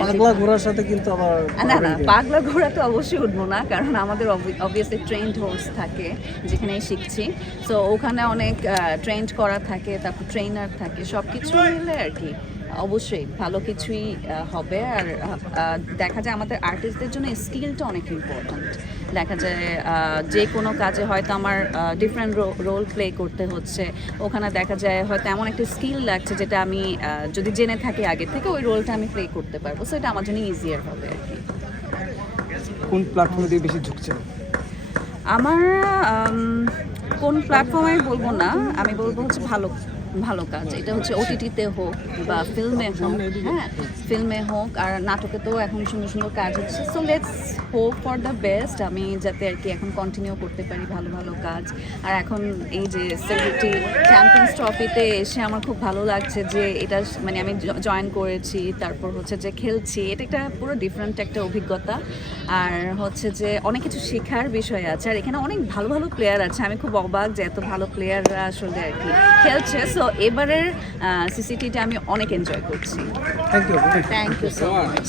পাগলা ঘোড়ার সাথে কিন্তু আবার না না, পাগলা ঘোড়া তো অবশ্যই উঠবো না, কারণ আমাদের অবভিয়াসলি ট্রেন্ড হোর্স থাকে যেখানে শিখছি। সো ওখানে অনেক ট্রেন্ড করা থাকে, তারপর ট্রেনার থাকে, সব কিছু মিলে আর কি অবশ্যই ভালো কিছুই হবে। আর দেখা যায় আমাদের আর্টিস্টদের জন্য স্কিলটা অনেক ইম্পর্ট্যান্ট। দেখা যায় যে কোনো কাজে হয়তো আমার ডিফারেন্ট রোল প্লে করতে হচ্ছে, ওখানে দেখা যায় হয়তো এমন একটা স্কিল লাগছে যেটা আমি যদি জেনে থাকি আগে থেকে, ওই রোলটা আমি প্লে করতে পারবো। সো এটা আমার জন্য ইজিয়ার হবে আর কি। কোন প্ল্যাটফর্মে দিয়ে বেশি ঝুঁকছেন? আমার কোন প্ল্যাটফর্মে বলবো না, আমি বলবো হচ্ছে ভালো ভালো কাজ। এটা হচ্ছে ওটিটিতে হোক বা ফিল্মে হোক, হ্যাঁ ফিল্মে হোক, আর নাটকে তো এখন সুন্দর সুন্দর কাজ হচ্ছে। So let's hope for the best, আমি যাতে আর কি এখন কন্টিনিউ করতে পারি ভালো ভালো কাজ। আর এখন এই যে সেলিব্রিটি চ্যাম্পিয়ন্স ট্রফিতে এসে আমার খুব ভালো লাগছে যে এটা মানে আমি জয়েন করেছি, তারপর হচ্ছে যে খেলছি, এটা একটা পুরো ডিফারেন্ট একটা অভিজ্ঞতা। আর হচ্ছে যে অনেক কিছু শেখার বিষয় আছে, আর এখানে অনেক ভালো ভালো প্লেয়ার আছে। আমি খুব অবাক যে এত ভালো প্লেয়াররা আসলে আর কি খেলছে। সো এবারের সিসিটিটা আমি অনেক এনজয় করছি। Thank you. Thank you so much.